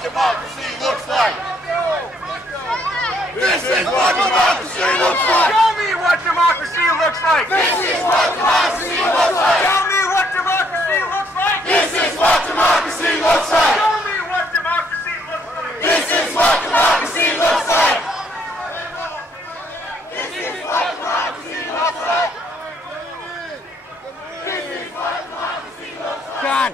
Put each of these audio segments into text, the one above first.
what democracy looks like. This is what democracy looks like. Show me what democracy looks like. This is what democracy looks like. Tell me what democracy looks like. This is what democracy looks like. Show me what democracy looks like. This is what democracy looks like. This is what democracy looks like. This is what democracy looks like. John.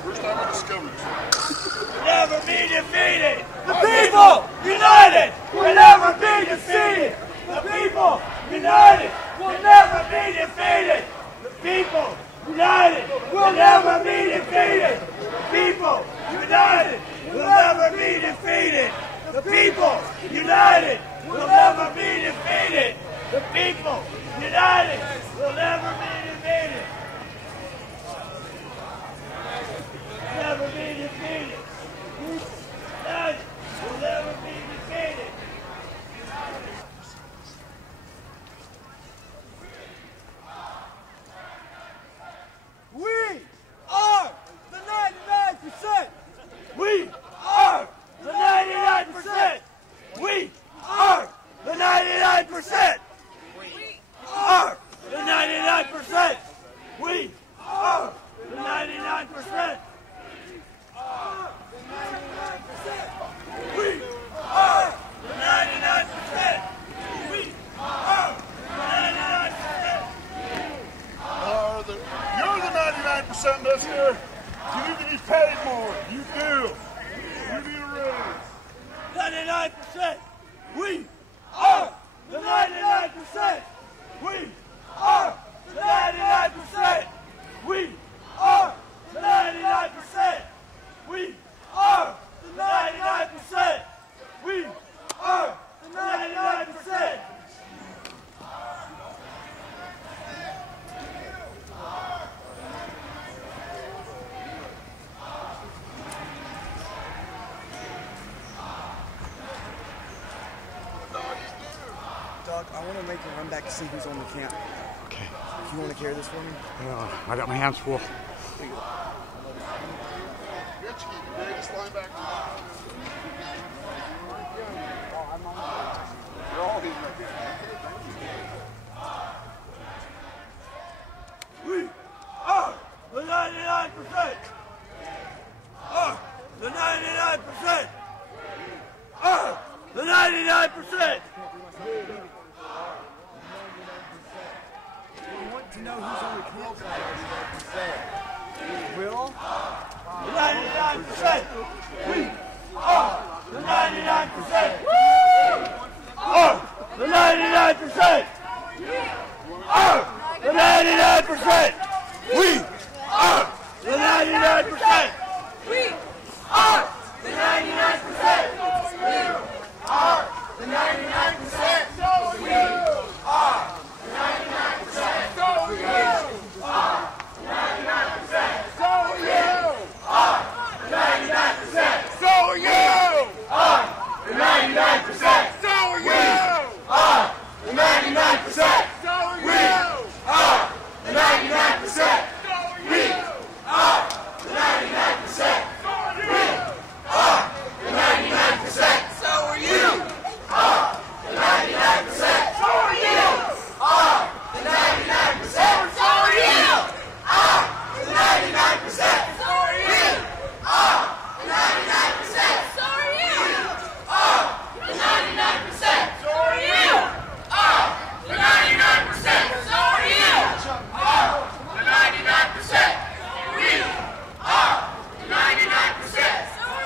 First time I discovered this. Never be defeated. The people united will never be defeated. The people united will never be defeated. The people united will never be defeated. The people united will never be defeated. The people united will never be defeated. The people united will never be defeated. Never be defeated. United will never be defeated. We are the 99%. We are the 99%. We are the 99%. We are the 99%. We are the 99%. We are the 99%. We are the 99%. You're the 99%, mister. You need to be paid more. You do. You need a raise. 99%. We are the 99%. We are the 99%. We are the 99%. We are the 99%. We are the 99%. Doug, I want to make a run back to see who's on the camp. Okay. You want to carry this for me? I got my hands full. Rich, the greatest linebacker. You're all in right there. We are the 99%. Are the 99%. Are the 99%. I want to know who's on the campsite. Will? The 99%. We are the 99%. Are the 99%. Are the 99%. We are the 99%. We are the 99%. We are the 99%. So we are the 99%. So you are the 99%. So you are the 99%. So you are the 99%. So you are the 99%. So we are the 99%. We are the 99%. We are the 99%. So are you. Are the 99%. So are you. Are the 99%. So are you. Are the 99%. So are you. Are the 99%. So are you. Are the 99%. So are you. Are the 99%. So are you. Are the 99%. We are the 99%. We are the 99%.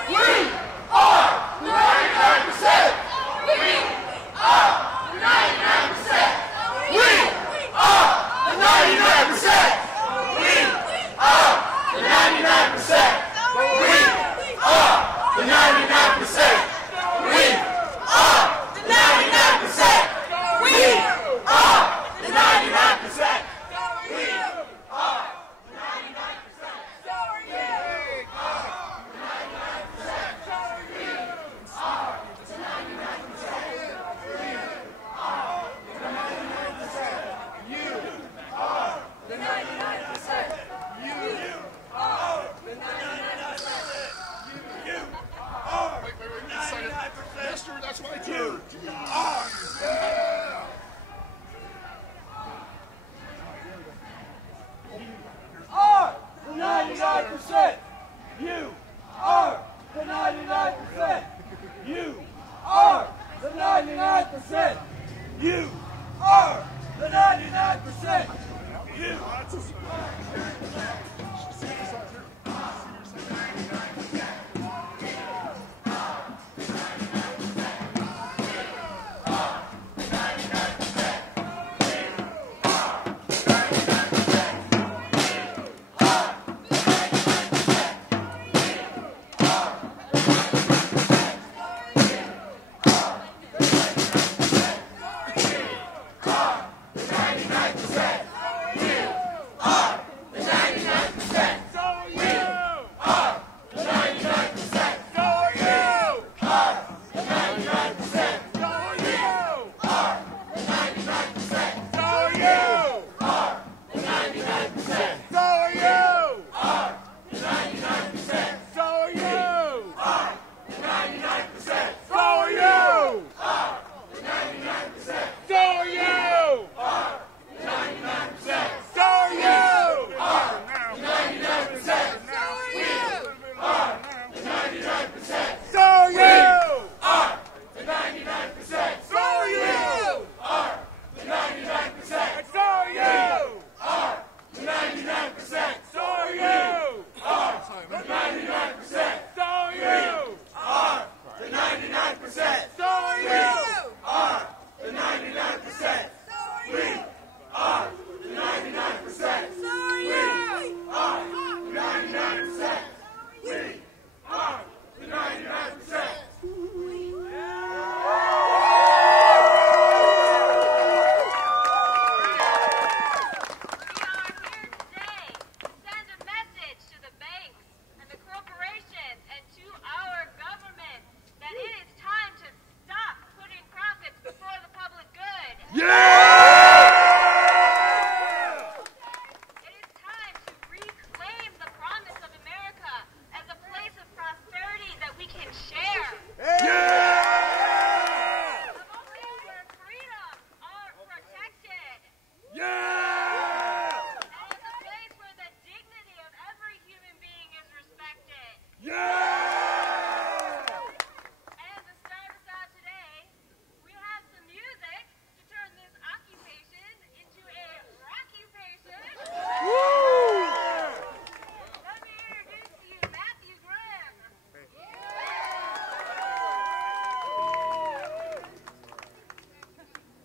We are the 99%. We are the 99%. We are the 99%. We are the 99%. We are the 99%. We are the 99%. We are the 99%. So are you. We are the 99%. So are you. Are the 99%. That's my turn. Ah, yeah. Are the 99%. You are the 99%. You are the 99%. You are the 99%. You.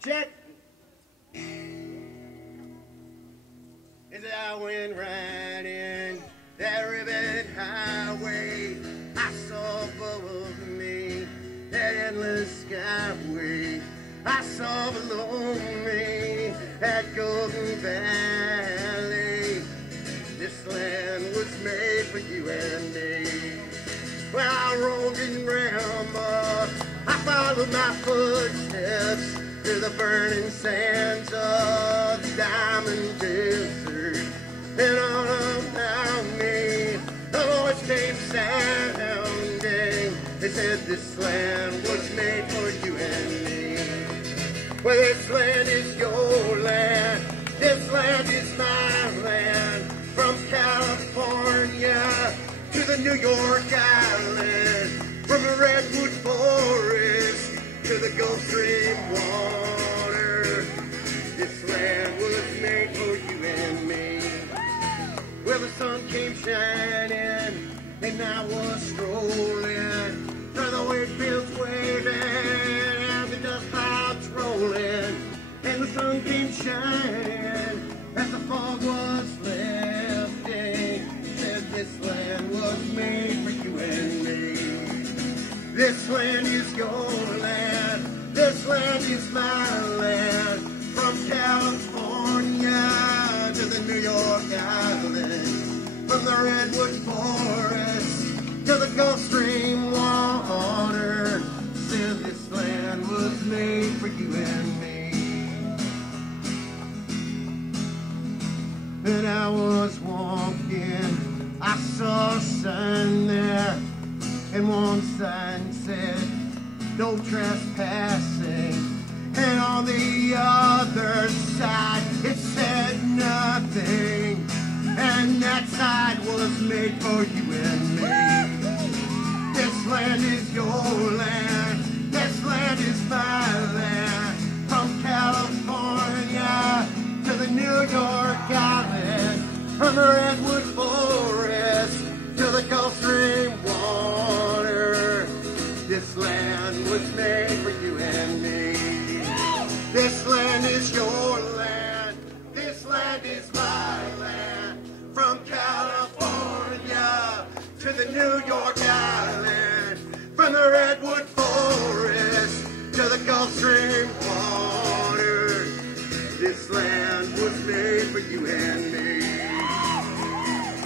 Chet, as I went riding that ribbon highway, I saw above me that endless skyway. I saw below me that golden valley. This land was made for you and me. Well, I roamed in ramble, I followed my footsteps through the burning sands of the diamond desert. And all around me, the voice came sounding. They said this land was made for you and me. Well, this land is your land, this land is my land. From California to the New York Island, from the redwood forest to the Gulf Stream water, this land was made for you and me. Well, the sun came shining, and I was strolling through the wheat fields waving, and the dust clouds rolling, and the sun came shining as the fog was lifting. Said this land was made for you and me. This land is your land, this land is my land. From California to the New York Island, from the redwood forest to the Gulf Stream water, said this land was made for you and me. And I was walking, I saw a sign there, and one sign said, no trespassing. And on the other side, it said nothing. And that side was made for you and me. This land is your land. This land is my land. From California to the New York Island. From the redwood forest to the Gulf Stream water. This land was made for you and me. This land is your land. This land is my land. From California to the New York Island. From the redwood forest to the Gulf Stream water. This land was made for you and me.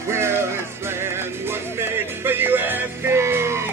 Well, this land was made for you and me.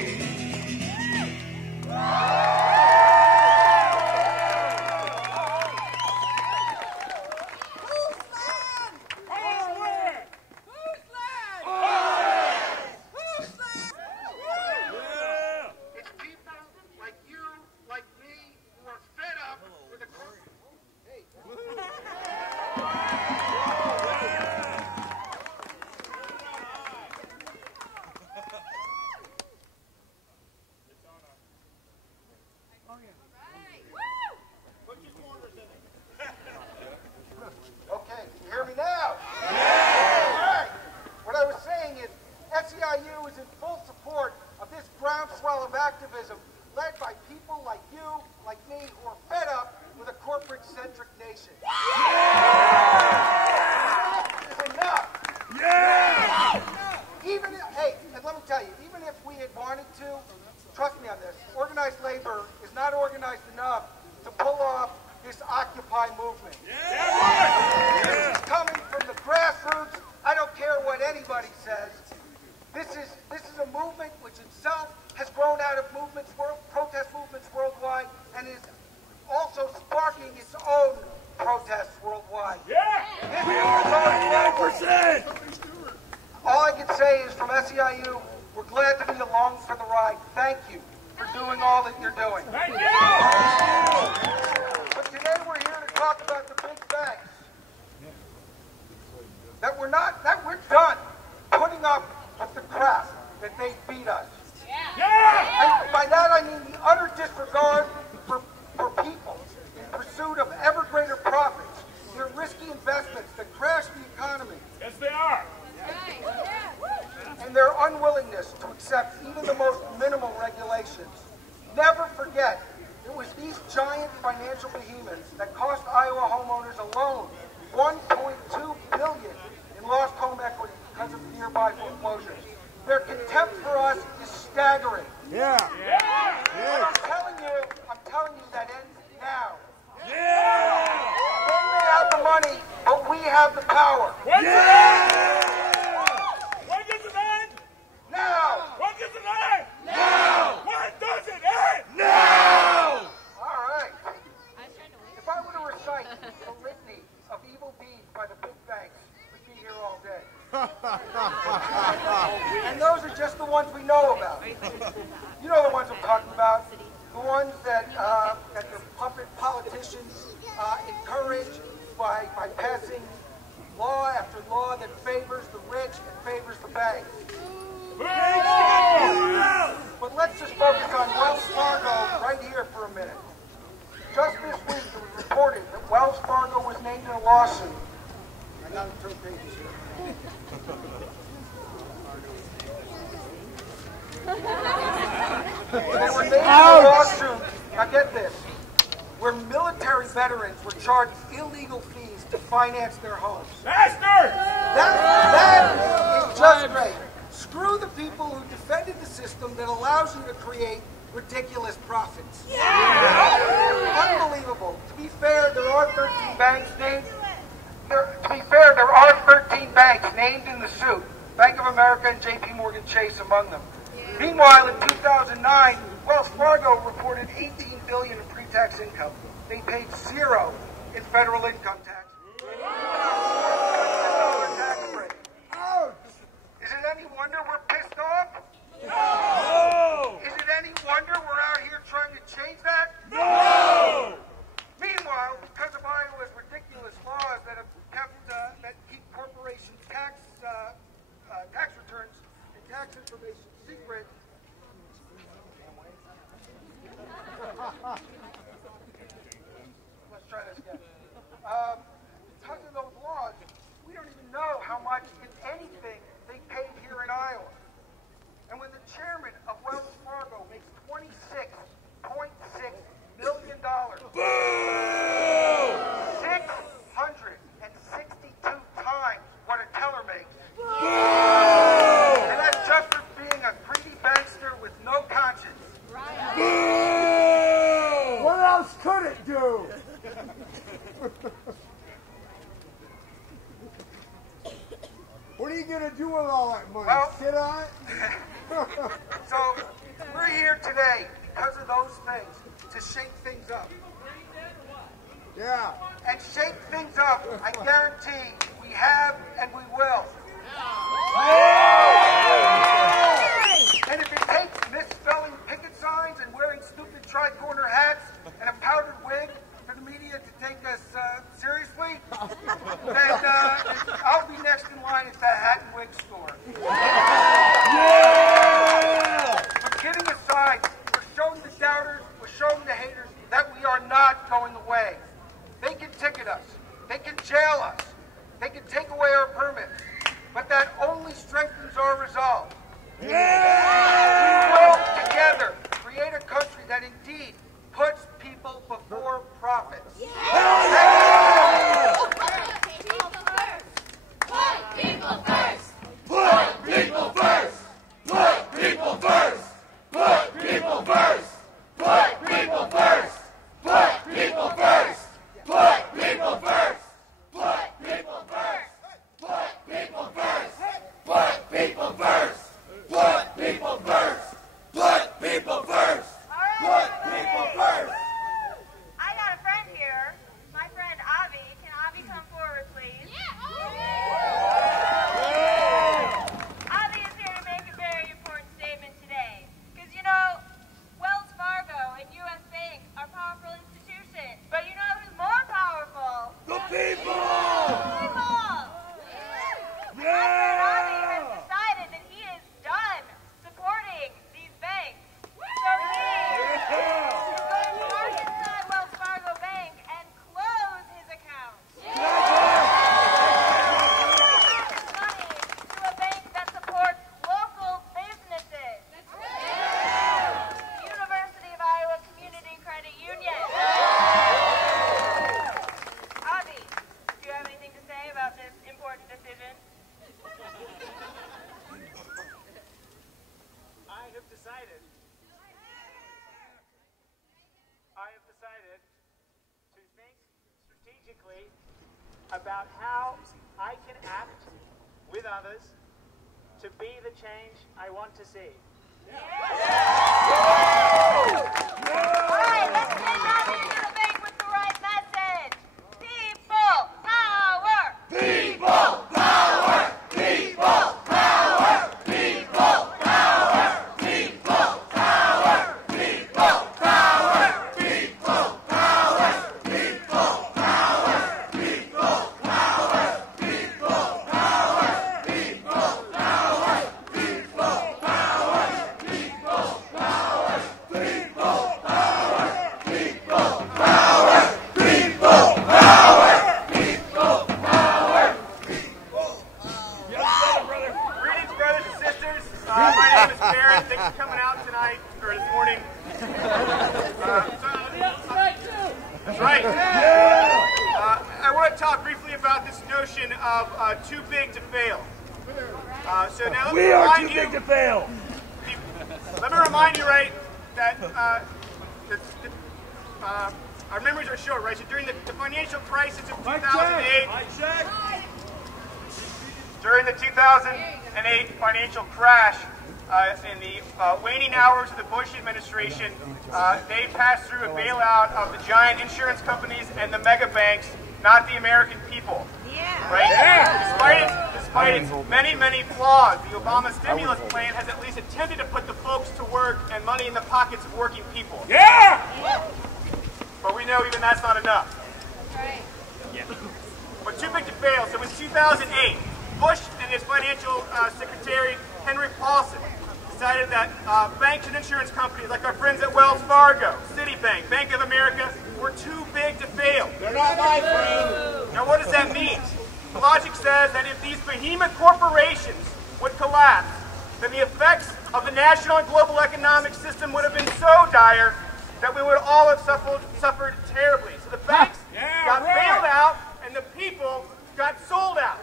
Their homes. Master! That is just great. Screw the people who defended the system that allows you to create ridiculous profits. Yeah. Unbelievable. To be fair, there are 13 banks named. There are 13 banks named in the suit. Bank of America and J.P. Morgan Chase among them. Yeah. Meanwhile, in 2009, Wells Fargo reported $18 billion in pre-tax income. They paid $0 in federal income tax. Is it any wonder we're pissed off? No! Is it any wonder we're out here trying to change would it do? What are you going to do with all that money? Well, sit on it? So we're here today because of those things, to shake things up. Yeah. And shake things up, I guarantee we have and we will. And if it takes misspelling picket signs and wearing stupid tri-corner hats and a powdered wig for the media to take us seriously, then I'll be next in line at that hat and wig store. But kidding aside, we're showing the doubters, we're showing the haters that we are not going away. They can ticket us, they can jail us, they can take away our permits, but that only strengthens our resolve. We will together create a country that indeed puts people before profits. Put people first. Put people first. Put people first. Put people first. Put people first. Put people first. Put people first. Put people first. Put people first. Put people first. Put people first. Put people first. Put people first. Put people first. I got a friend here. My friend Avi. Can Avi come forward, please? Avi is here to make a very important statement today. Because, you know, Wells Fargo and U.S. Bank are powerful institutions. But you know who's more powerful? The people! People! My friend Avi has decided that he is done supporting these banks. So he is going to walk inside Wells Fargo Bank and close his account. Money to a bank that supports local businesses. University of Iowa Community Credit Union. Avi, do you have anything to say about this important decision? I have decided to think strategically about how I can act with others to be the change I want to see. All right, let's take Avi to the bank with the right message. People power! People power! People power! People power! People power! People power! People power! People power! People power! People power! People power! People power! People power! People power! People power! People power! People power! Greetings, brothers and sisters. My name is Barrett. Thanks for coming out tonight, or this morning. That's right. I want to talk briefly about this notion of too big to fail. So now let me remind you. to fail. Let me remind you, right, that our memories are short, right? So during the financial crisis of 2008, during the 2008 financial crash, in the waning hours of the Bush administration, they passed through a bailout of the giant insurance companies and the mega banks, not the American people. Right? Despite its many, many flaws, the Obama stimulus plan has at least attempted to put the folks to work and money in the pockets of working people. But we know even that's not enough. But too big to fail. So in 2008, Bush and his financial secretary, Henry Paulson, decided that banks and insurance companies like our friends at Wells Fargo, Citibank, Bank of America were too big to fail. They're not my friend. Now what does that mean? The logic says that if these behemoth corporations would collapse, then the effects of the national and global economic system would have been so dire that we would all have suffered terribly. So the banks got bailed out and the people got sold out.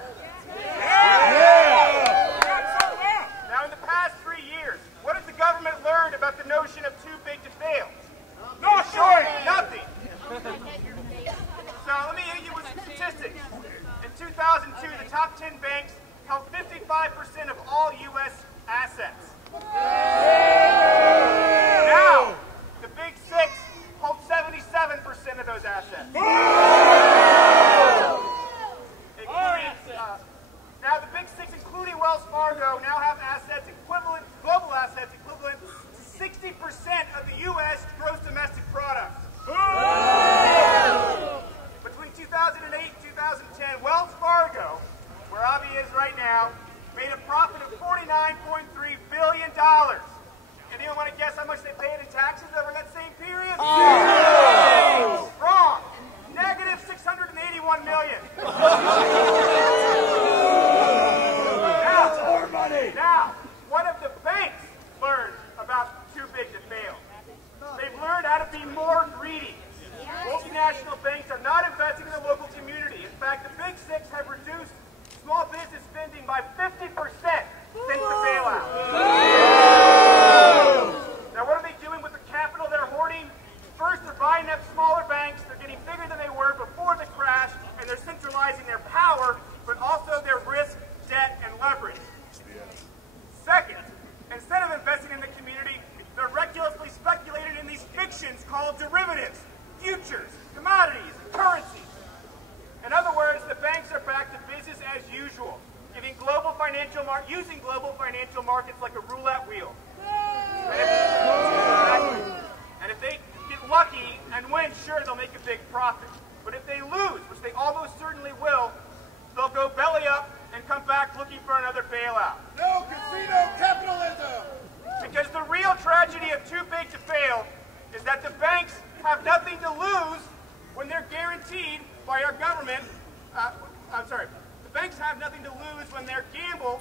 Now in the past 3 years, what has the government learned about the notion of too big to fail? No, sure. Nothing. of the U.S. gross domestic product. Between 2008 and 2010, Wells Fargo, where Avi is right now, made a profit of $49.3 billion. Anyone want to guess how much they paid in taxes over that same period? Oh. Wrong. Negative $681 million. Now, what have the banks learned about too big to fail? They've learned how to be more greedy. Multinational banks are not investing in the local community. In fact, the Big Six have reduced small business spending by 50% since the bailout. Now, what are they doing with the capital they're hoarding? First, they're buying up smaller banks. They're getting bigger than they were before the crash, and they're centralizing their power, but also their risk, debt, and leverage. Second, instead of investing in the community, they're recklessly speculating in these fictions called derivatives, futures, commodities, and currencies. In other words, the banks are back to business as usual, using global financial markets like a roulette wheel. And if they get lucky and win, sure, they'll make a big profit. But if they lose, which they almost certainly will, they'll go belly up and come back looking for another bailout. No casino capitalism! Because the real tragedy of too big to fail is that the banks have nothing to lose when they're guaranteed by our government. The banks have nothing to lose when the gamble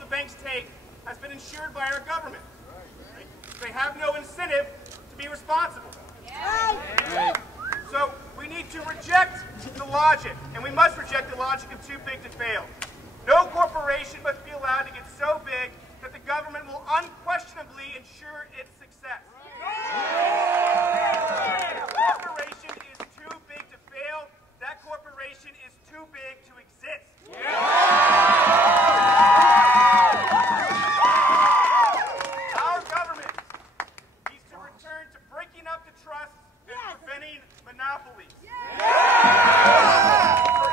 the banks take has been insured by our government. Right? They have no incentive to be responsible. Right? So we need to reject the logic, and we must reject the logic of too big to fail. No corporation must be allowed to get so big that the government will unquestionably ensure its success. If a corporation is too big to fail, that corporation is too big to exist. Our government needs to return to breaking up the trust and preventing monopolies. For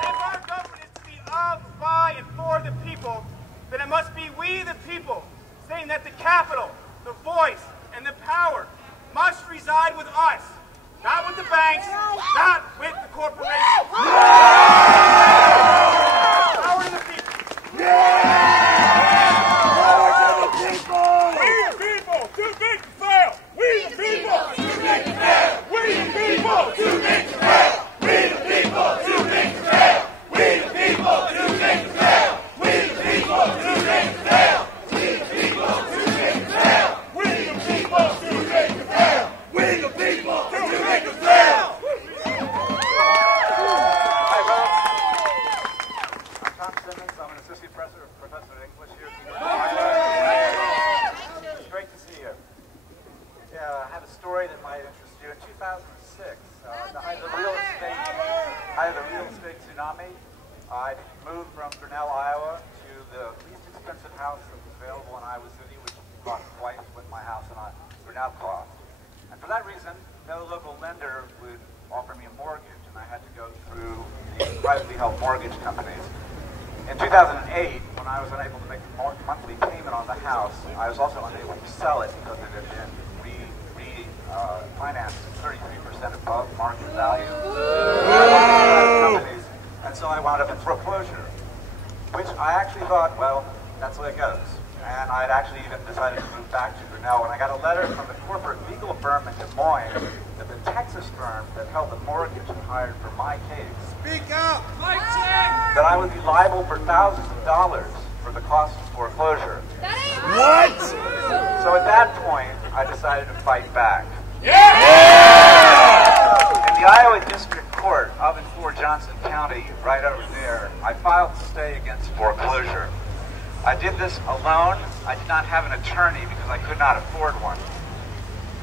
if our government is to be of, by, and for the people, then it must be we the people, saying that the capital, the voice, and the power must reside with us, not with the banks, not with the corporations. Power to the people. Power to the people! We the people, too big to fail! We the people, too big to fail! We the people, too big to fail! We the people, too big to fail! We the people, too big to fail! We the people, too big to fail! We the people, too big to fail! We the people, too big to fail! We the people, too big to fail! I'm Tom Simmons. I'm an associate professor of English here at the University of Iowa. It's great to see you. Yeah, I have a story that might interest you. In 2006, the height of the real estate tsunami, I moved from Grinnell, Iowa, to the least expensive house that was available in Iowa City, which cost twice what my house in Grinnell cost. And for that reason, no local lender would offer me a mortgage, and I had to go through these privately held mortgage companies. In 2008, when I was unable to make a monthly payment on the house, I was also unable to sell it because it had been financed 33% above market value by companies, and so I wound up in foreclosure, which I actually thought, well, that's the way it goes. And I'd actually even decided to move back to Grinnell when I got a letter from the corporate legal firm in Des Moines that the Texas firm that held the mortgage had hired for my case. Speak up! That I would be liable for thousands of dollars for the cost of foreclosure. What? So at that point, I decided to fight back. Yeah! In the Iowa District Court up in Fort Johnson County, right over there, I filed to stay against foreclosure. I did this alone. I did not have an attorney because I could not afford one.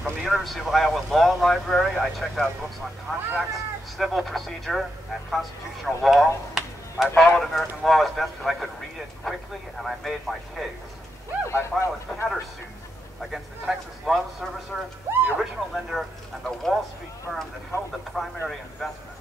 From the University of Iowa Law Library, I checked out books on contracts, civil procedure, and constitutional law. I followed American law as best as I could read it quickly, and I made my case. I filed a countersuit against the Texas loan servicer, the original lender, and the Wall Street firm that held the primary investment.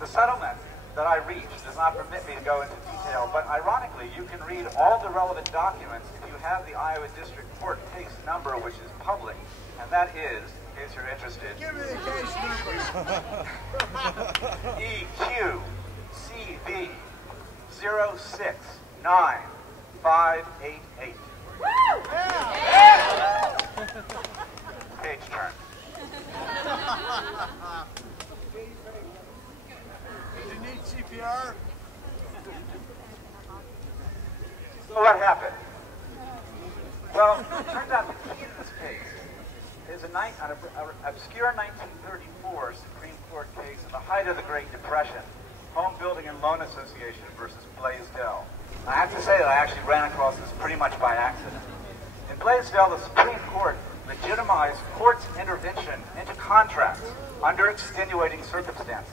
The settlement that I reached does not permit me to go into detail, but ironically, you can read all the relevant documents if you have the Iowa District Court case number, which is public, and that is, in case you're interested, Give me the case number. EQCV 069588. Page turn. Do you need CPR? So what happened? Well, it turns out the key to this case is an obscure 1934 Supreme Court case at the height of the Great Depression, Home Building and Loan Association versus Blaisdell. I have to say that I actually ran across this pretty much by accident. In Blaisdell, the Supreme Court legitimized courts' intervention into contracts under extenuating circumstances.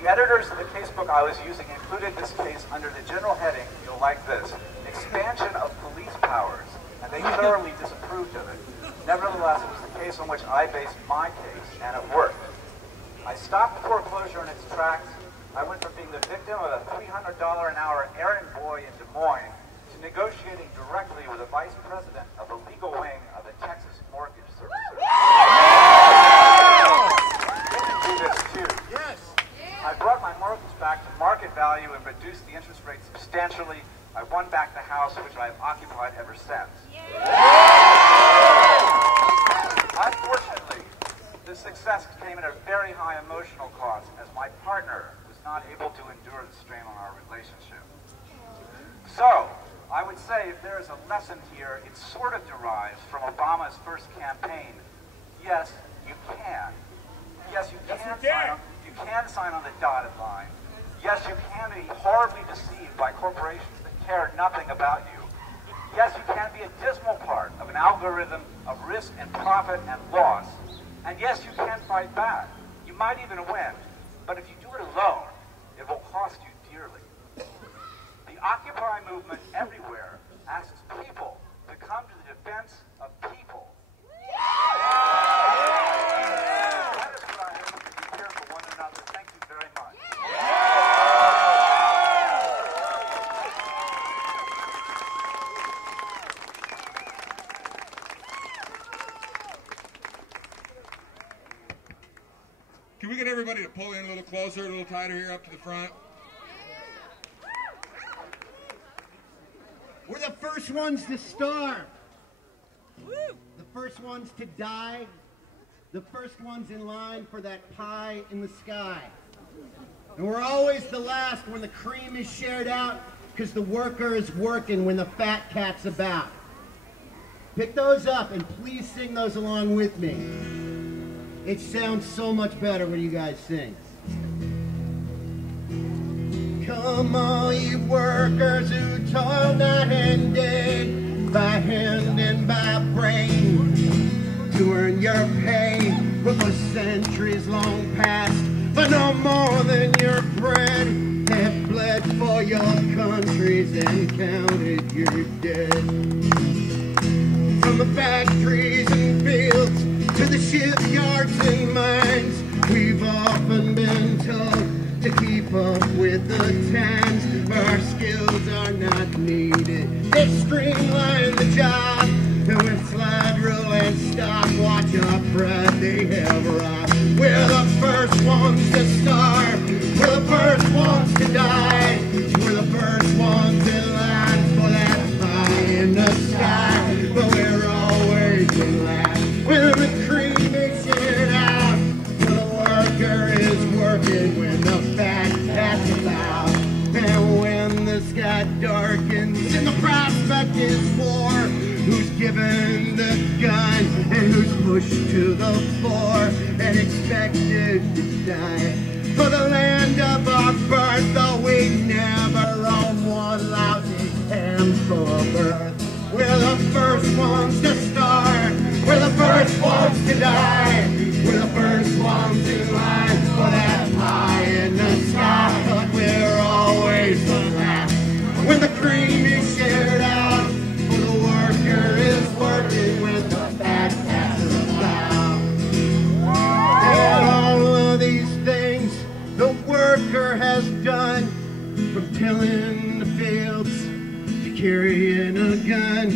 The editors of the casebook I was using included this case under the general heading, you'll like this, expansion of police powers, and they thoroughly disapproved of it. Nevertheless, it was the case on which I based my case, and it worked. I stopped foreclosure in its tracks. I went from being the victim of a $300 an hour errand boy in Des Moines to negotiating directly with the vice president of the legal wing of the Texas Mortgage Servicer. You can do this too. Yes. I brought my mortgage back to market value and reduced the interest rate substantially. I won back the house, which I have occupied ever since. Unfortunately, this success came at a very high emotional cost, as my partner was not able to endure the strain on our relationship. So, I would say if there is a lesson here, it sort of derives from Obama's first campaign. Yes, you can. Yes, you can sign on the dotted line. Yes, you can be horribly deceived by corporations that care nothing about you. Yes, you can be a dismal part of an algorithm of risk and profit and loss. And yes, you can fight back. You might even win. But if you do it alone, it will cost you dearly. The Occupy movement everywhere asks people to come to the defense of people. That is what I hope to be here for one another. Thank you very much. Can we get everybody to pull in a little closer, a little tighter here up to the front? We're the first ones to starve. The first ones to die. The first ones in line for that pie in the sky. And we're always the last when the cream is shared out, because the worker is working when the fat cat's about. Pick those up and please sing those along with me. It sounds so much better when you guys sing. Come all you workers who toil night and day, by hand and by brain, to earn your pay for centuries long past, but no more than your bread, have bled for your countries and counted your dead. From the factories and fields to the shipyards and mines, we've often been told to keep up with the times, but our skills are not needed. They streamline the job, and with slide rule and stopwatch our pride they have robbed. We're the first ones to starve, we're the first ones to die, we're the first ones in line for that pie in the sky, but we're always in last when the cream is shared out, when the worker is working, when the fat cat's about, and when the sky darkens and the prospect is war, who's given the gun and who's pushed to the floor and expected to die for the land of our birth, though we never own one lousy handful of earth. We're the first ones to start, we're the first ones to die, we're the first ones in line for that pie in the sky, but we're always the last when the cream is shared out, for the worker is working when the fat cats are about. And all of these things the worker has done, from tilling the fields to carrying a gun,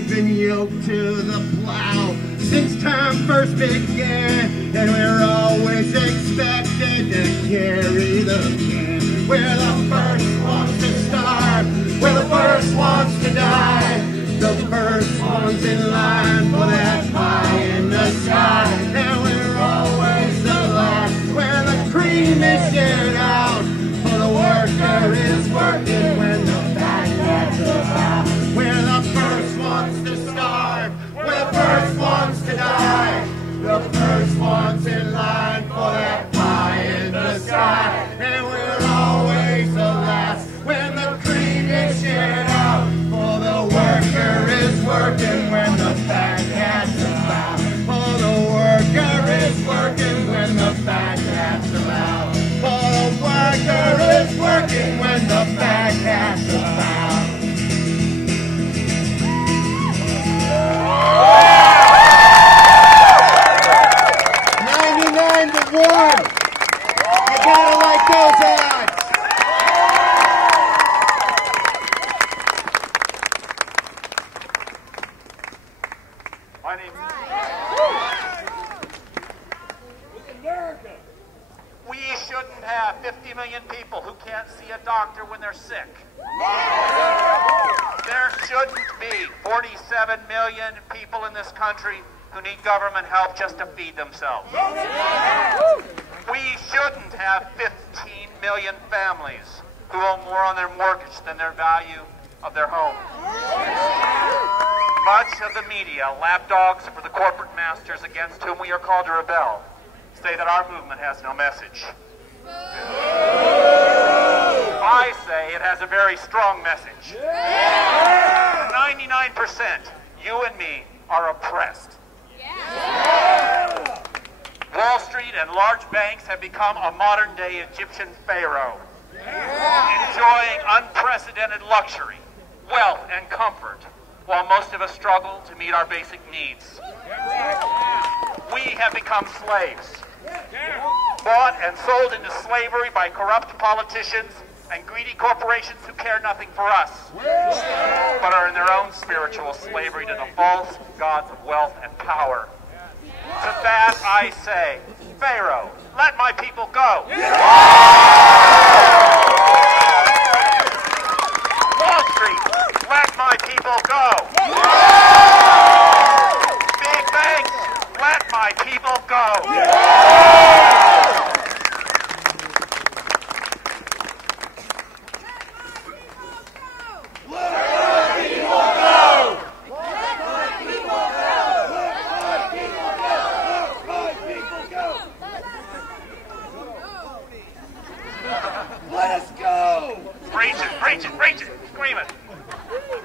we've been yoked to the plow since time first began, and we're always expected to carry the can. We're the first ones to starve, we're the first ones to die, the first ones in line for that pie in the sky. And we're always the last when the cream is shared out, for the worker is working when the fat cat's about. We're the first ones to starve, we're the first ones to die, the first ones in line for that pie in the sky. And we're always the last when the cream is shared out, for the worker is working when the fat cat's about. For the worker is working when the fat cat's about. For the worker is working when the fat cat's about. 99 to 1. You gotta like those odds. My name is America. We shouldn't have 50 million people who can't see a doctor when they're sick. There shouldn't be 47 million people in this country who need government help just to feed themselves. We shouldn't have 15 million families who owe more on their mortgage than their value of their home. Much of the media, lapdogs for the corporate masters against whom we are called to rebel, say that our movement has no message. I say it has a very strong message. 99%, you and me, are oppressed. Wall Street and large banks have become a modern-day Egyptian pharaoh, enjoying unprecedented luxury, wealth, and comfort, while most of us struggle to meet our basic needs. We have become slaves, bought and sold into slavery by corrupt politicians and greedy corporations who care nothing for us, but are in their own spiritual slavery to the false gods of wealth and power. To that I say, Pharaoh, let my people go. Wall Street, let my people go. Big banks, let my people go.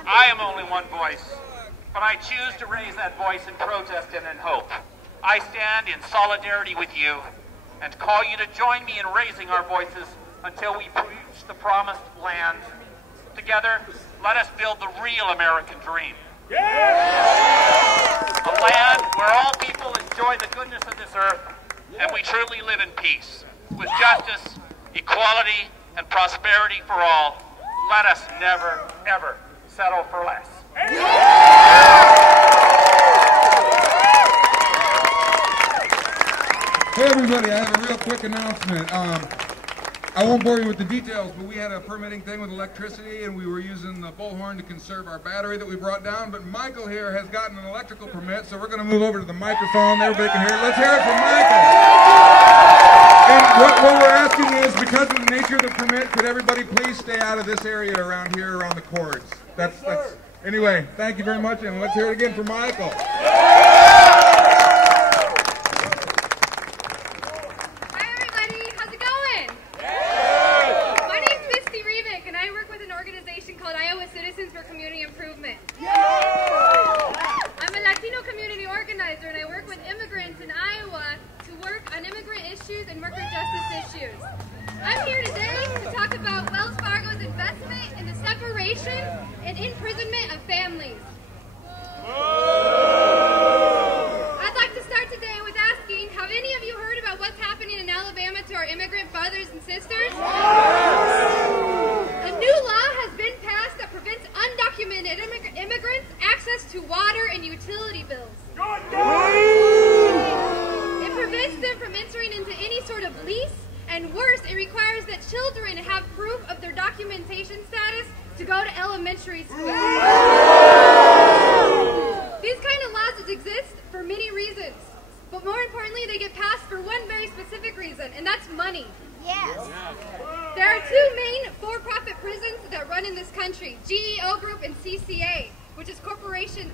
I am only one voice, but I choose to raise that voice in protest and in hope. I stand in solidarity with you and call you to join me in raising our voices until we reach the promised land. Together, let us build the real American dream. A land where all people enjoy the goodness of this earth and we truly live in peace, with justice, equality, and prosperity for all. Let us never, ever settle for less. Hey everybody, I have a real quick announcement. I won't bore you with the details, but we had a permitting thing with electricity and we were using the bullhorn to conserve our battery that we brought down, but Michael here has gotten an electrical permit, so we're going to move over to the microphone. Everybody can hear it. Let's hear it from Michael. And what we're asking is, because of the nature of the permit, could everybody please stay out of this area around here, around the cords? That's anyway, thank you very much, and let's hear it again from Michael. I'm here today to talk about Wells Fargo's investment in the separation and imprisonment of families. I'd like to start today with asking, have any of you heard about what's happening in Alabama to our immigrant brothers and sisters? A new law has been passed that prevents undocumented immigrants access to water and utility bills. It prevents them from entering into any sort of lease, and worse, it requires that children have proof of their documentation status to go to elementary school. These kind of laws exist for many reasons, but more importantly, they get passed for one very specific reason, and that's money. Yes. There are two main for-profit prisons that run in this country, GEO Group and CCA, which is Corrections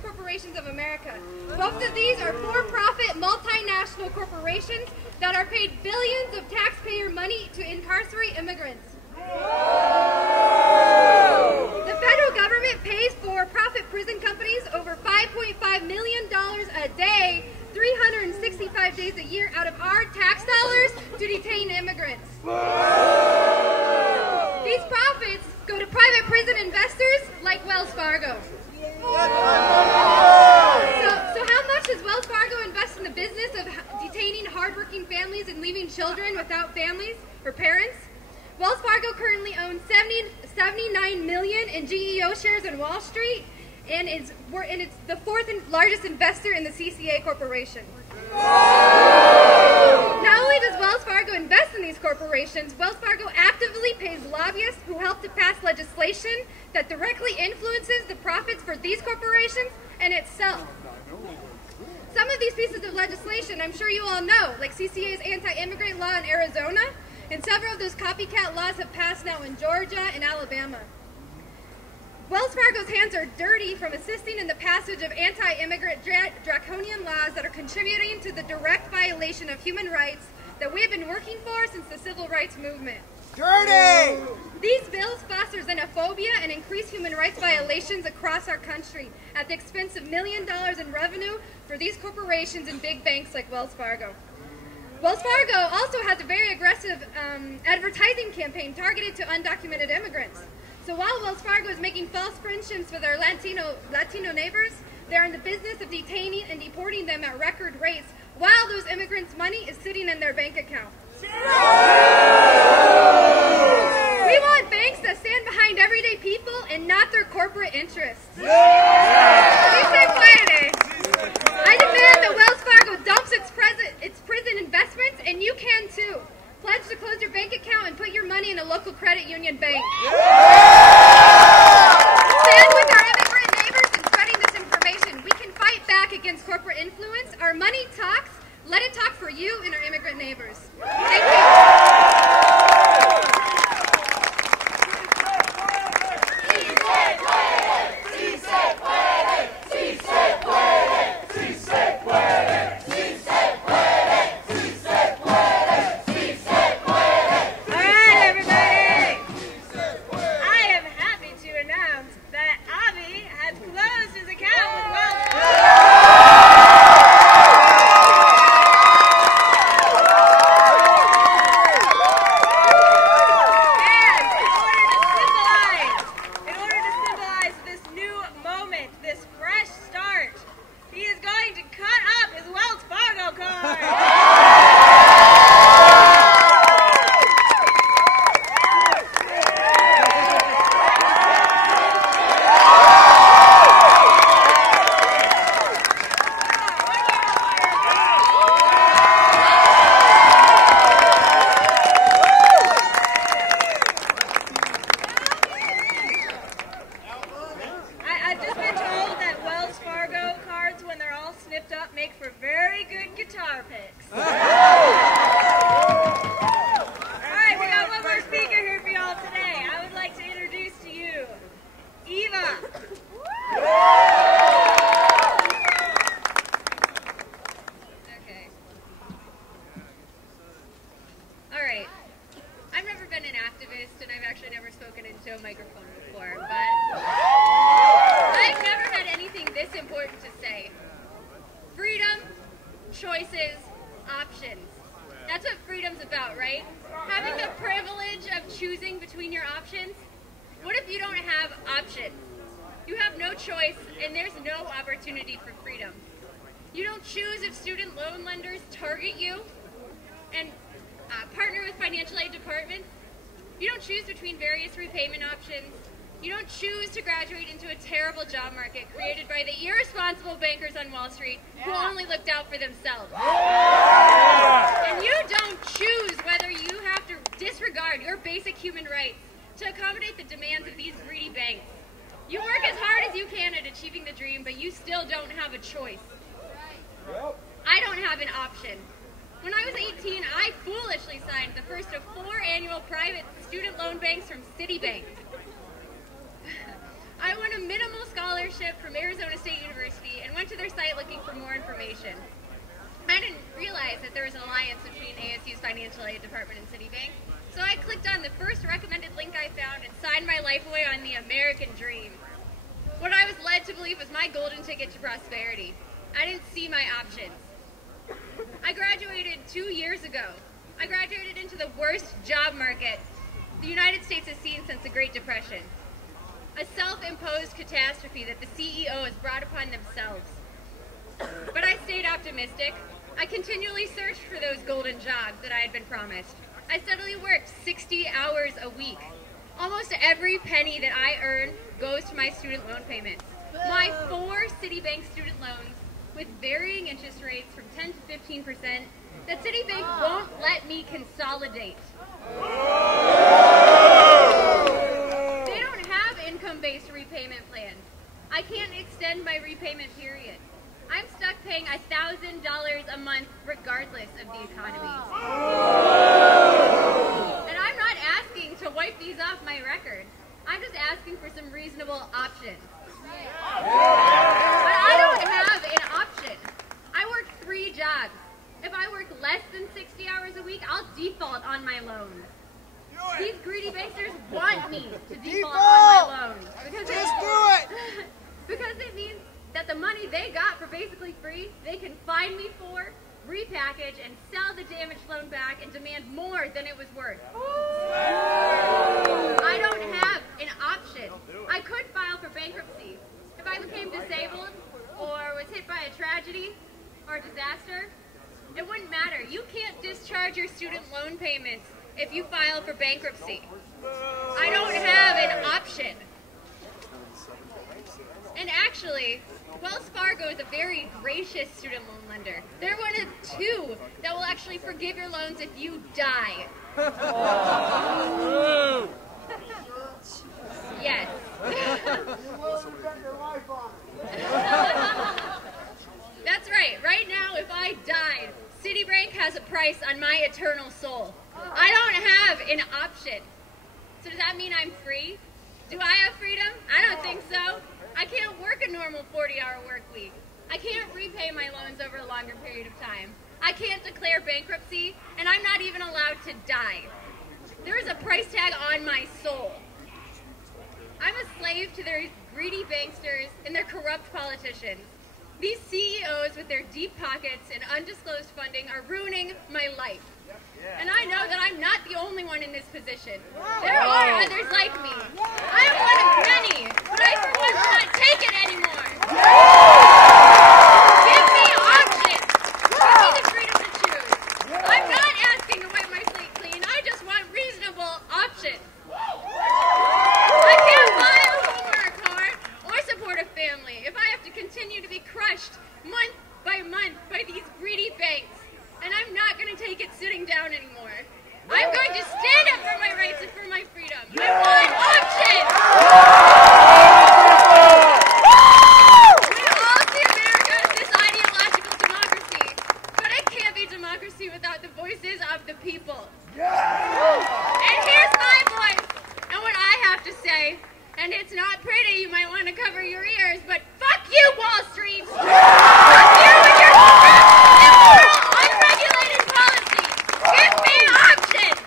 Corporations of America. Both of these are for-profit multinational corporations that are paid billions of taxpayer money to incarcerate immigrants. The federal government pays for-profit prison companies over $5.5 million a day, 365 days a year out of our tax dollars to detain immigrants. These profits go to private prison investors like Wells Fargo. So how much does Wells Fargo invest in the business of detaining hardworking families and leaving children without families or parents? Wells Fargo currently owns 79 million in GEO shares in Wall Street, and it's the fourth largest investor in the CCA Corporation. Not only does Wells Fargo invest in these corporations, Wells Fargo actively pays lobbyists who help to pass legislation that directly influences the profits for these corporations and itself. Some of these pieces of legislation I'm sure you all know, like CCA's anti-immigrant law in Arizona, and several of those copycat laws have passed now in Georgia and Alabama. Wells Fargo's hands are dirty from assisting in the passage of anti-immigrant draconian laws that are contributing to the direct violation of human rights that we have been working for since the civil rights movement. Dirty! These bills foster xenophobia and increase human rights violations across our country at the expense of $1 million in revenue for these corporations and big banks like Wells Fargo. Wells Fargo also has a very aggressive advertising campaign targeted to undocumented immigrants. So while Wells Fargo is making false friendships with our Latino neighbors, they're in the business of detaining and deporting them at record rates while those immigrants' money is sitting in their bank account. We want banks that stand behind everyday people and not their corporate interests. I demand that Wells Fargo dumps its prison investments, and you can too. Pledge to close your bank account and put your money in a local credit union bank. Stand with our immigrant neighbors in spreading this information. We can fight back against corporate influence. Our money talks. Let it talk for you and our immigrant neighbors. Thank you. You don't choose to graduate into a terrible job market created by the irresponsible bankers on Wall Street who only looked out for themselves. And you don't choose whether you have to disregard your basic human rights to accommodate the demands of these greedy banks. You work as hard as you can at achieving the dream, but you still don't have a choice. I don't have an option. When I was 18, I foolishly signed the first of 4 annual private student loan banks from Citibank. I won a minimal scholarship from Arizona State University and went to their site looking for more information. I didn't realize that there was an alliance between ASU's financial aid department and Citibank, so I clicked on the first recommended link I found and signed my life away on the American dream. What I was led to believe was my golden ticket to prosperity. I didn't see my options. I graduated 2 years ago. I graduated into the worst job market the United States has seen since the Great Depression. A self-imposed catastrophe that the CEOs brought upon themselves. But I stayed optimistic. I continually searched for those golden jobs that I had been promised. I steadily worked 60 hours a week. Almost every penny that I earn goes to my student loan payments. My 4 Citibank student loans with varying interest rates from 10 to 15% that Citibank won't let me consolidate. They don't have income-based repayment plans. I can't extend my repayment period. I'm stuck paying $1,000 a month regardless of the economy. And I'm not asking to wipe these off my record. I'm just asking for some reasonable options. But I don't have an option. I work 3 jobs. If I work less than 60 hours a week, I'll default on my loans. These greedy banksters want me to default on my loans. Because because it means that the money they got for basically free, they can fine me for, repackage, and sell the damaged loan back and demand more than it was worth. I don't have an option. I could file for bankruptcy. If I became disabled or was hit by a tragedy or a disaster, it wouldn't matter. You can't discharge your student loan payments if you file for bankruptcy. I don't have an option. And actually, Wells Fargo is a very gracious student loan lender. They're one of 2 that will actually forgive your loans if you die. Yes. That's right. Right now, if I died, Citibank has a price on my eternal soul. I don't have an option. So does that mean I'm free? Do I have freedom? I don't think so. I can't work a normal 40-hour work week. I can't repay my loans over a longer period of time. I can't declare bankruptcy, and I'm not even allowed to die. There is a price tag on my soul. I'm a slave to their greedy banksters and their corrupt politicians. These CEOs with their deep pockets and undisclosed funding are ruining my life. And I know that I'm not the only one in this position. There are others like me. I am one of many, but I for one will not take it anymore. Give me options. Give me the freedom to choose. I'm not asking to wipe my slate clean. I just want reasonable options. I can't buy a home or a car or support a family if I have to continue to be crushed month by month by these greedy banks. And I'm not going to take it sitting down anymore. I'm going to stand up for my rights and for my freedom. I want options! We all see America as this ideological democracy, but it can't be democracy without the voices of the people. And here's my voice, and what I have to say, and it's not pretty, you might want to cover your ears, but fuck you, Wall Street! Fuck you and your immoral, unregulated policies! Give me options!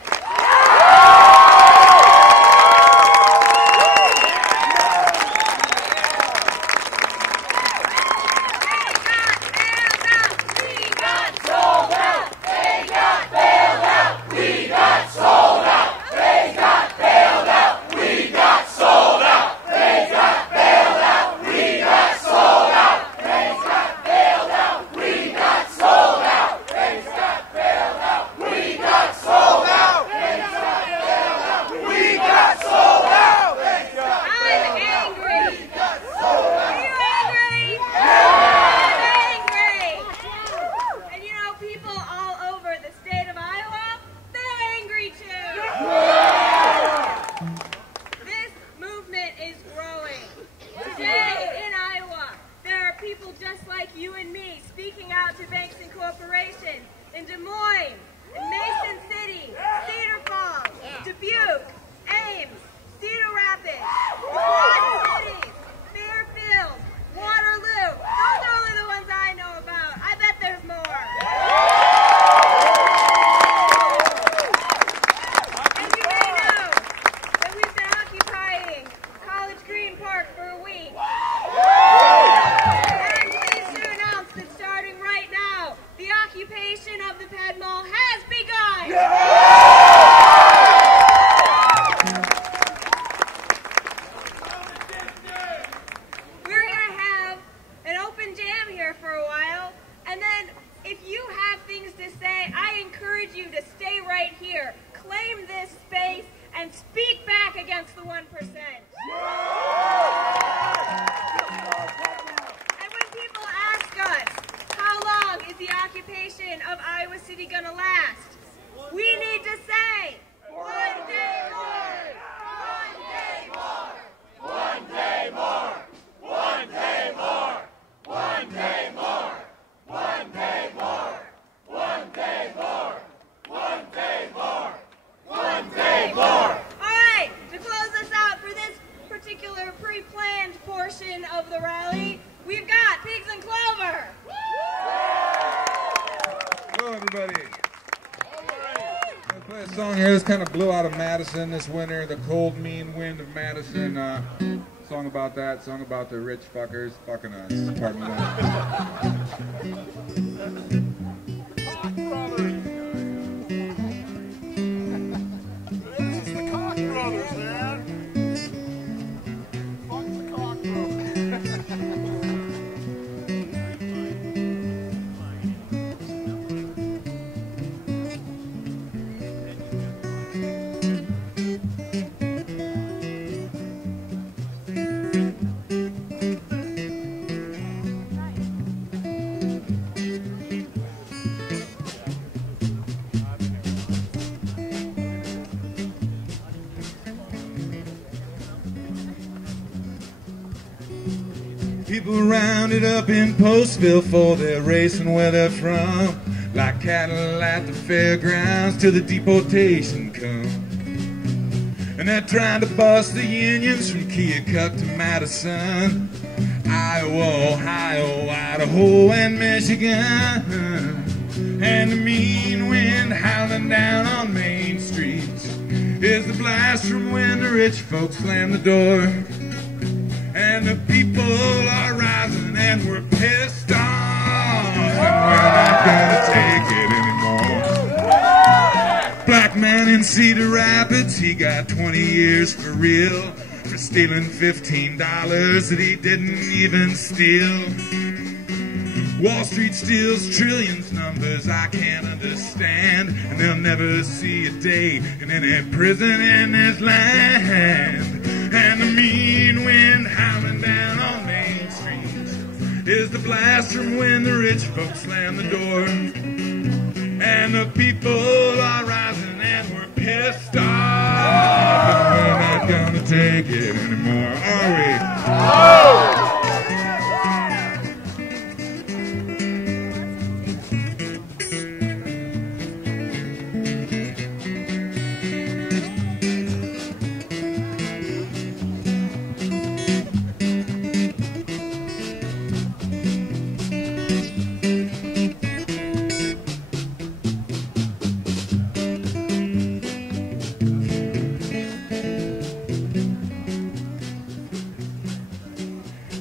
people just like you and me speaking out to banks and corporations in Des Moines, in Mason City, Cedar Falls, Dubuque, Ames, Cedar Rapids, the Quad Cities, Fairfield, Waterloo. Those are only the ones I know about. I bet there's more. And you may know that we've been occupying College Green Park for a week. And I'm pleased to announce that starting right now, the occupation of the Ped Mall has begun. You to stay right here, claim this space, and speak back against the 1%. And when people ask us, how long is the occupation of Iowa City gonna last? We need to say, 1 day more! 1 day more! 1 day more! 1 day more! 1 day more! 1 day more! 1 day more! 1 day more! 1 day more! All right, to close us out for this particular pre-planned portion of the rally, we've got Pigs and Clover. Hello, everybody. I'm gonna play a song here. This kind of blew out of Madison this winter. The cold, mean wind of Madison. Song about that. Song about the rich fuckers fucking us. Pardon me. This is the Koch brothers, man. Fuck the Koch brothers. People rounded up in Postville for their race and where they're from, like cattle at the fairgrounds till the deportation comes. And they're trying to bust the unions from Keokuk to Madison, Iowa, Ohio, Idaho, and Michigan. And the mean wind howling down on Main Street is the blast from when the rich folks slam the door. And the people are rising and we're pissed off, and we're not gonna take it anymore. Black man in Cedar Rapids, he got 20 years for real for stealing $15 that he didn't even steal. Wall Street steals trillions, numbers I can't understand, and they'll never see a day in any prison in this land. And the mean wind howling down on Main Street is the blast from when the rich folks slam the door. And the people are rising and we're pissed off, and we're not gonna take it anymore, are we? Oh!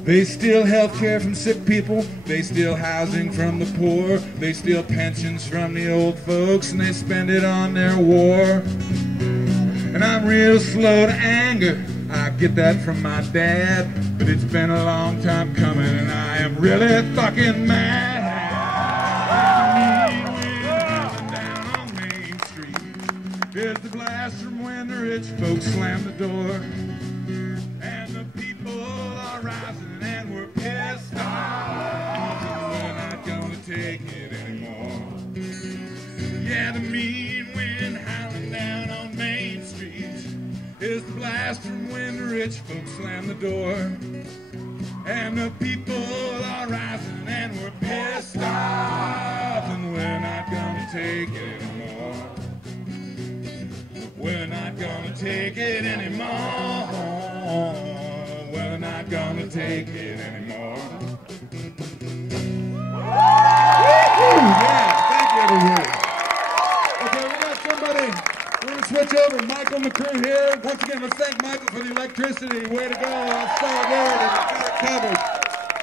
They steal health care from sick people, they steal housing from the poor, they steal pensions from the old folks, and they spend it on their war. And I'm real slow to anger, I get that from my dad, but it's been a long time coming and I am really fucking mad. Down on Main Street is the blast from when the rich folks slam the door. And the people are rising and we're pissed off, and we're not gonna take it anymore. Yeah, the mean wind howling down on Main Street is the blast from when the rich folks slam the door. And the people are rising take it anymore. Yeah, thank you, everybody. Okay, we got somebody. We're going to switch over. Michael McCrew here. Once again, let's thank Michael for the electricity. Way to go. Solidarity. Got it covered.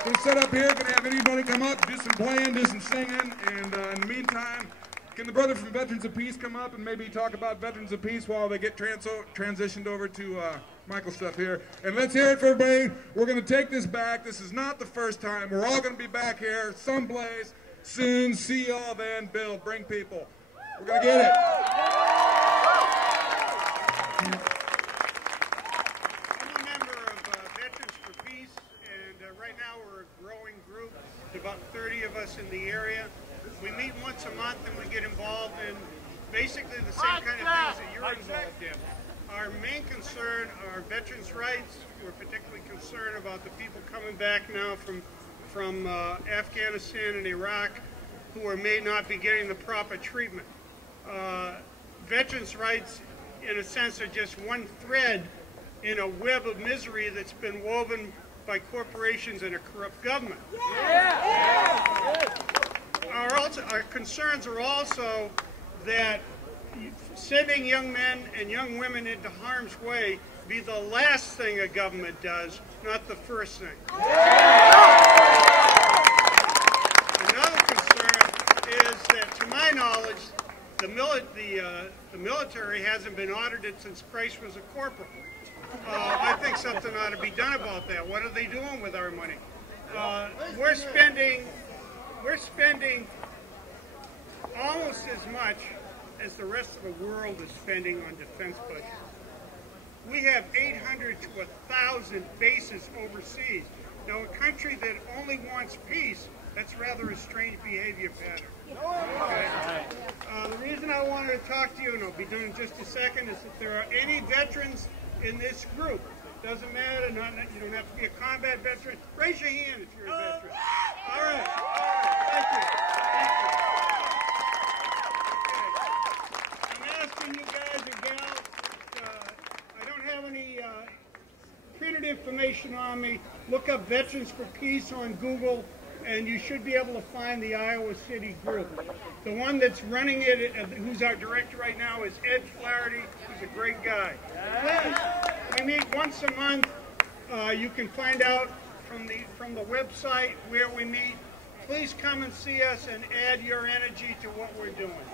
Going to set up here. Going to have anybody come up, do some playing, do some singing. And in the meantime, can the brother from Veterans of Peace come up and maybe talk about Veterans of Peace while they get transitioned over to Michael's stuff here? And let's hear it for everybody. We're going to take this back. This is not the first time. We're all going to be back here someplace soon. See y'all then. Bill, bring people. We're going to get it. I'm a member of Veterans for Peace, and right now we're a growing group. There's about 30 of us in the area. We meet once a month and we get involved in basically the same kind of things that you're involved in. Our main concern are veterans' rights. We're particularly concerned about the people coming back now from Afghanistan and Iraq who may not be getting the proper treatment. Veterans' rights, in a sense, are just one thread in a web of misery that's been woven by corporations and a corrupt government. Our concerns are also that sending young men and young women into harm's way be the last thing a government does, not the first thing. Another concern is that, to my knowledge, the military hasn't been audited since Christ was a corporal. I think something ought to be done about that. What are they doing with our money? We're spending almost as much as the rest of the world is spending on defense budgets. We have 800 to 1,000 bases overseas. Now, a country that only wants peace, that's rather a strange behavior pattern. Okay? The reason I wanted to talk to you, and I'll be done in just a second, is if there are any veterans in this group. Doesn't matter, you don't have to be a combat veteran. Raise your hand if you're a veteran. All right, thank you. Okay. I'm asking you guys and gals, I don't have any printed information on me. Look up Veterans for Peace on Google, and you should be able to find the Iowa City group. The one that's running it, who's our director right now, is Ed Flaherty, who's a great guy. We meet once a month. You can find out from the website where we meet. Please come and see us and add your energy to what we're doing.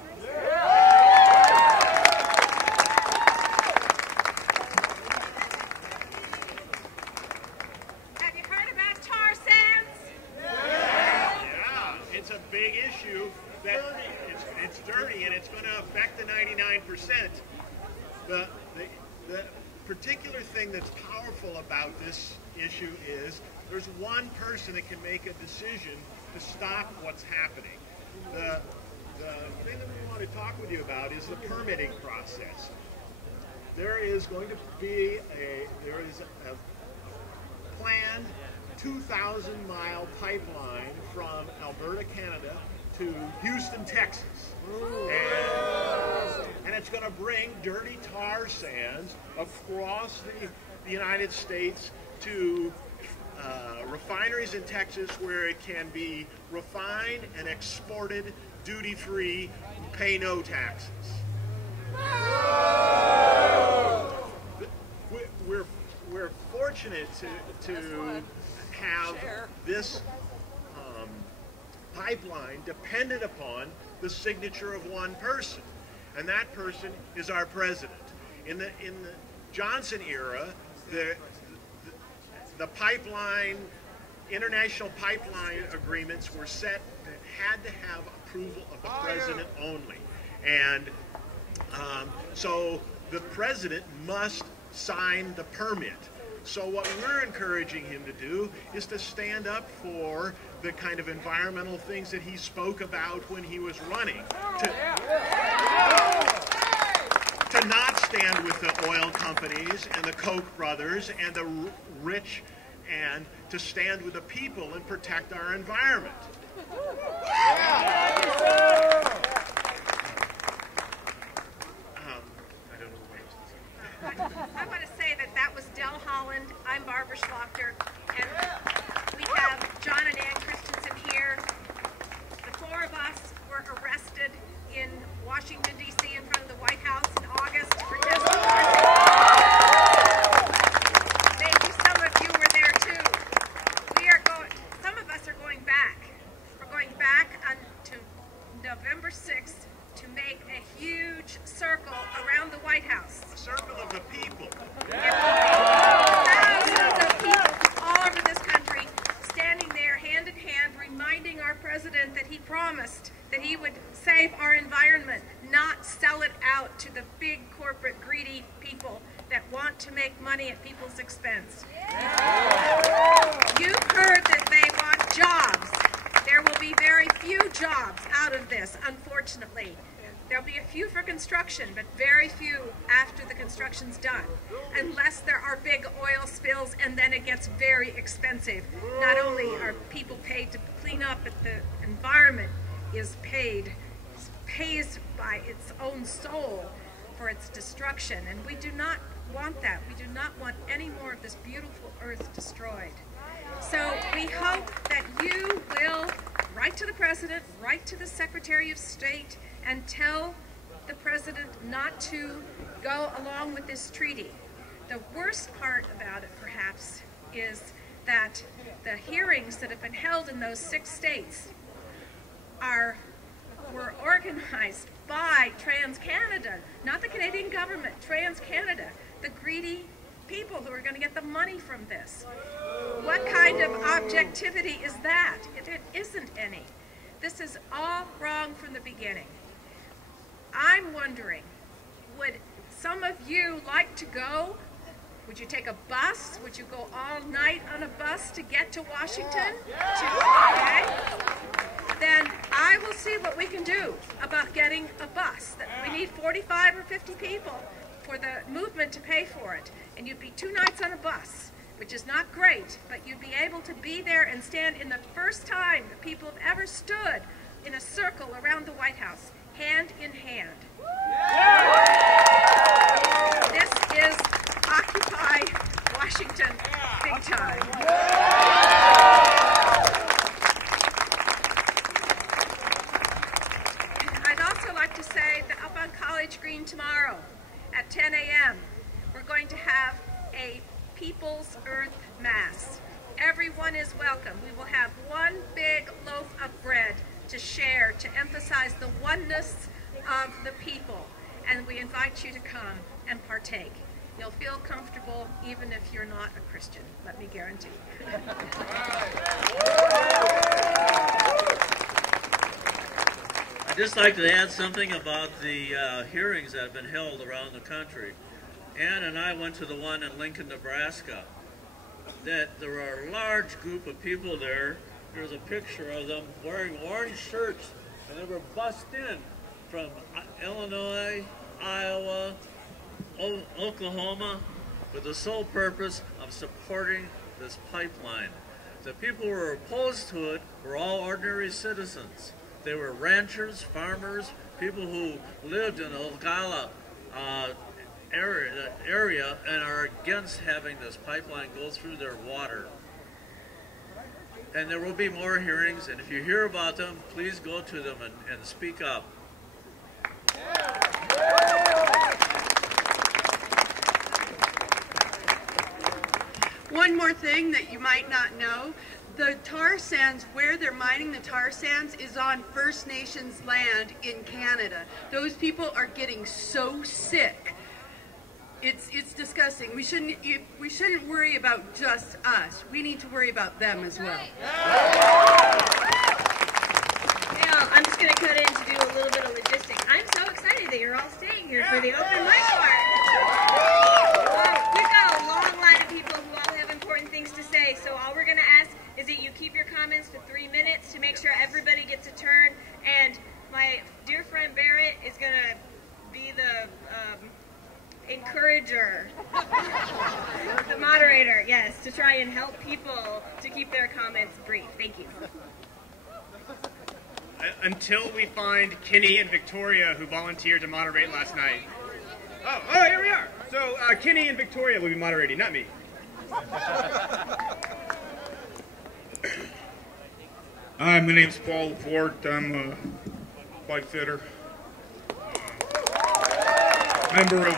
Have you heard about tar sands? Yeah, it's a big issue. It's dirty and it's going to affect the 99%. The particular thing that's powerful about this issue is there's one person that can make a decision to stop what's happening. The thing that we want to talk with you about is the permitting process. There is going to be a planned 2,000-mile pipeline from Alberta, Canada to Houston, Texas. And it's going to bring dirty tar sands across the United States to refineries in Texas where it can be refined and exported duty-free, pay no taxes. We're fortunate to have this pipeline dependent upon the signature of one person, and that person is our president. In the Johnson era, the pipeline, international pipeline agreements were set that had to have approval of the president only, and so the president must sign the permit. So what we're encouraging him to do is to stand up for the kind of environmental things that he spoke about when he was running. To not stand with the oil companies and the Koch brothers and the rich, and to stand with the people and protect our environment. I want to say that was Del Holland. I'm Barbara Schlachter, and November 6th to make a huge circle around the White House. A circle of the people. Thousands of people all over this country standing there hand in hand, reminding our president that he promised that he would save our environment, not sell it out to the big corporate greedy people that want to make money at people's expense. You've heard that they want jobs. There will be very few jobs out of this, unfortunately. There'll be a few for construction, but very few after the construction's done, unless there are big oil spills, and then it gets very expensive. Not only are people paid to clean up, but the environment pays by its own soul for its destruction, and we do not want that. We do not want any more of this beautiful earth destroyed. So we hope that you will write to the President, write to the Secretary of State, and tell the President not to go along with this treaty. The worst part about it, perhaps, is that the hearings that have been held in those 6 states were organized by TransCanada, not the Canadian government, TransCanada, the greedy people who are going to get the money from this. What kind of objectivity is that? It isn't any. This is all wrong from the beginning. I'm wondering, would some of you like to go? Would you take a bus? Would you go all night on a bus to get to Washington? Okay. Then I will see what we can do about getting a bus. We need 45 or 50 people for the movement to pay for it. And you'd be 2 nights on a bus, which is not great, but you'd be able to be there and stand in the first time that people have ever stood in a circle around the White House, hand in hand. This is Occupy Washington big time. I'd also like to say that up on College Green tomorrow at 10 a.m. we're going to have a People's Earth Mass. Everyone is welcome. We will have one big loaf of bread to share to emphasize the oneness of the people, and we invite you to come and partake. You'll feel comfortable even if you're not a Christian, let me guarantee. I'd just like to add something about the hearings that have been held around the country. Ann and I went to the one in Lincoln, Nebraska. That there were a large group of people there. There's a picture of them wearing orange shirts, and they were bussed in from Illinois, Iowa, Oklahoma, with the sole purpose of supporting this pipeline. The people who were opposed to it were all ordinary citizens. They were ranchers, farmers, people who lived in the Ogallala area and are against having this pipeline go through their water. And there will be more hearings, and if you hear about them, please go to them and speak up. One more thing that you might not know, the tar sands, where they're mining the tar sands, is on First Nations land in Canada. Those people are getting so sick. It's disgusting. We shouldn't worry about just us. We need to worry about them as well. Now, I'm just going to cut in to do a little bit of logistics. I'm so excited that you're all staying here for the open mic part. We've got a long line of people who all have important things to say, so all we're going to ask is that you keep your comments to 3 minutes to make sure everybody gets a turn, and my dear friend Barrett is going to be the encourager, the moderator, yes, to try and help people to keep their comments brief. Thank you. Until we find Kenny and Victoria, who volunteered to moderate last night. Oh, here we are. So Kenny and Victoria will be moderating, not me. Hi, my name's Paul Laporte. I'm a pipe fitter. Member of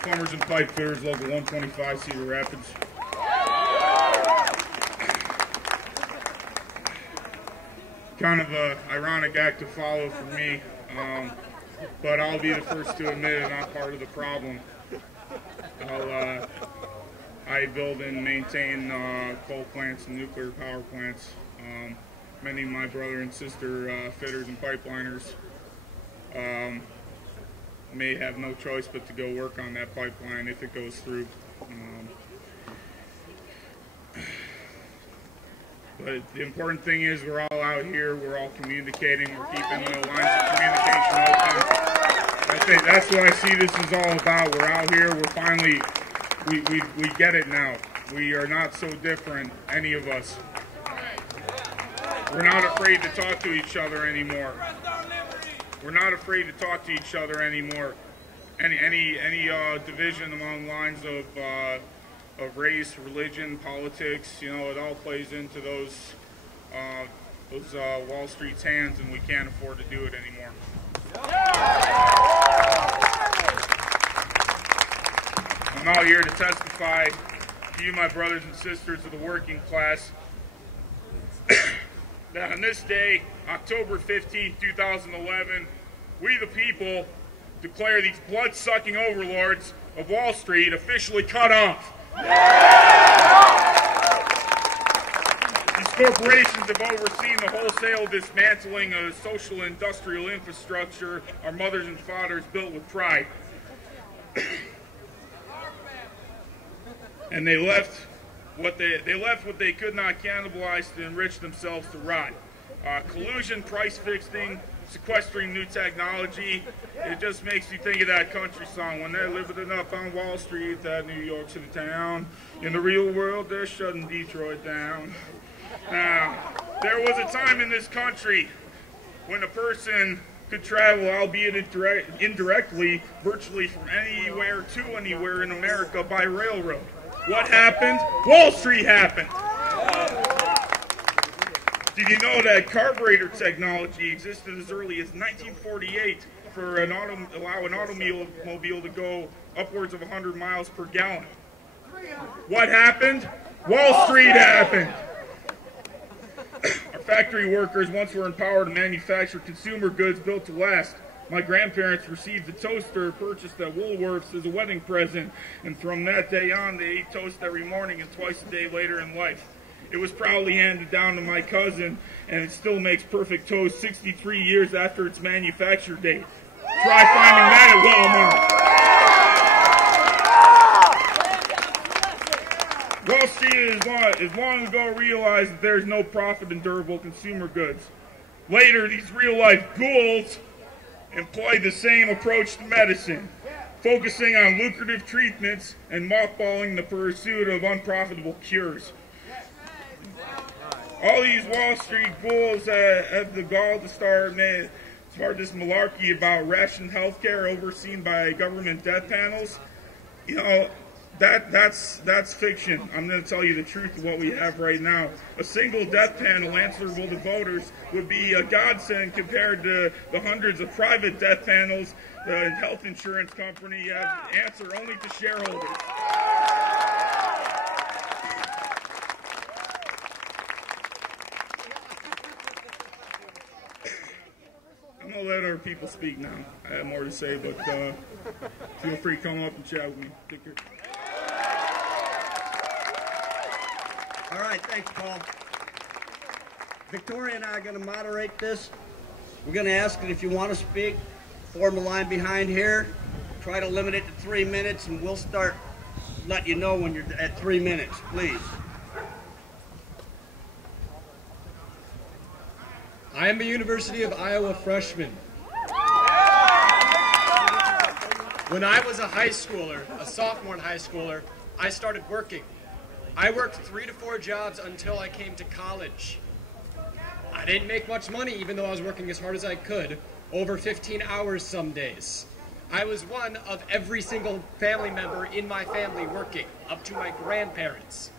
Plumbers and Pipe Fitters, Local 125, Cedar Rapids. kind of an ironic act to follow for me, but I'll be the first to admit I'm not part of the problem. I build and maintain coal plants and nuclear power plants. Many of my brother and sister fitters and pipeliners may have no choice but to go work on that pipeline if it goes through. But the important thing is we're all out here, we're all communicating, we're keeping the lines of communication open. I think that's what I see this is all about. We're out here, we're finally, we get it now. We are not so different, any of us. We're not afraid to talk to each other anymore. We're not afraid to talk to each other anymore. Any division along lines of race, religion, politics, you know, it all plays into those Wall Street's hands, and we can't afford to do it anymore. I'm out here to testify to you, my brothers and sisters of the working class, that on this day, October 15, 2011, we the people declare these blood-sucking overlords of Wall Street officially cut off. These corporations have overseen the wholesale dismantling of social and industrial infrastructure our mothers and fathers built with pride. And they left what they could not cannibalize to enrich themselves to rot. Collusion, price fixing, sequestering new technology. It just makes you think of that country song, when they're living up on Wall Street, that New York City town. In the real world, they're shutting Detroit down. Now, there was a time in this country when a person could travel, albeit indirectly, virtually from anywhere to anywhere in America by railroad. What happened? Wall Street happened. Did you know that carburetor technology existed as early as 1948 for allow an automobile to go upwards of 100 miles per gallon? What happened? Wall Street happened. Our factory workers once were empowered to manufacture consumer goods built to last. My grandparents received a toaster purchased at Woolworths as a wedding present, and from that day on, they ate toast every morning and twice a day later in life. It was proudly handed down to my cousin, and it still makes perfect toast 63 years after its manufacture date. Try finding that at Walmart. Wall Street has long ago realized that there is no profit in durable consumer goods. Later, these real-life ghouls employed the same approach to medicine, focusing on lucrative treatments and mothballing the pursuit of unprofitable cures. All these Wall Street ghouls have the gall to start this malarkey about rationed health care overseen by government death panels. You know, that's fiction. I'm going to tell you the truth of what we have right now. A single death panel answerable to voters would be a godsend compared to the hundreds of private death panels the health insurance company have to answer only to shareholders. I'm going to let our people speak now. I have more to say, but feel free to come up and chat with me. Take care. All right, thanks, Paul. Victoria and I are going to moderate this. We're going to ask that if you want to speak, form a line behind here. Try to limit it to 3 minutes, and we'll start let you know when you're at 3 minutes, please. I am a University of Iowa freshman. When I was a high schooler, a sophomore in high schooler, I started working. I worked 3 to 4 jobs until I came to college. I didn't make much money, even though I was working as hard as I could, over 15 hours some days. I was one of every single family member in my family working, up to my grandparents.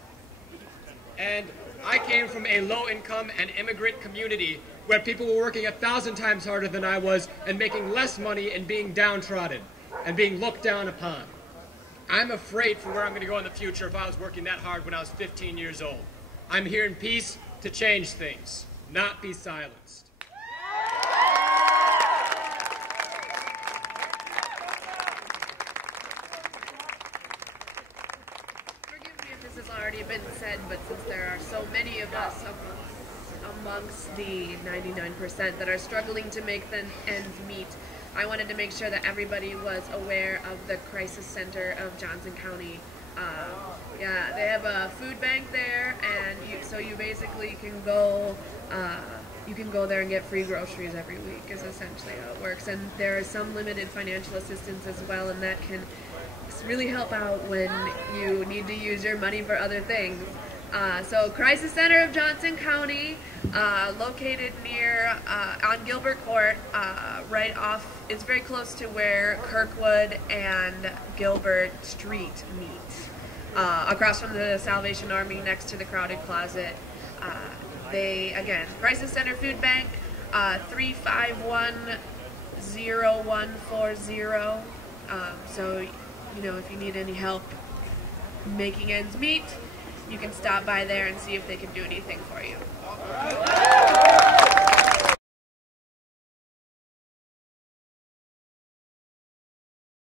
And I came from a low-income and immigrant community where people were working 1,000 times harder than I was and making less money and being downtrodden and being looked down upon. I'm afraid for where I'm going to go in the future if I was working that hard when I was 15 years old. I'm here in peace to change things. not be silenced. Forgive me if this has already been said, but since there are so many of us amongst the 99% that are struggling to make the ends meet, I wanted to make sure that everybody was aware of the Crisis Center of Johnson County. Yeah, they have a food bank there, and so you basically can go. You can go there and get free groceries every week. Is essentially how it works, and there is some limited financial assistance as well, and that can really help out when you need to use your money for other things. So Crisis Center of Johnson County, located near, on Gilbert Court, right off, it's very close to where Kirkwood and Gilbert Street meet. Across from the Salvation Army, next to the Crowded Closet. Again, Crisis Center Food Bank, 351-0140. So, you know, if you need any help making ends meet, you can stop by there and see if they can do anything for you.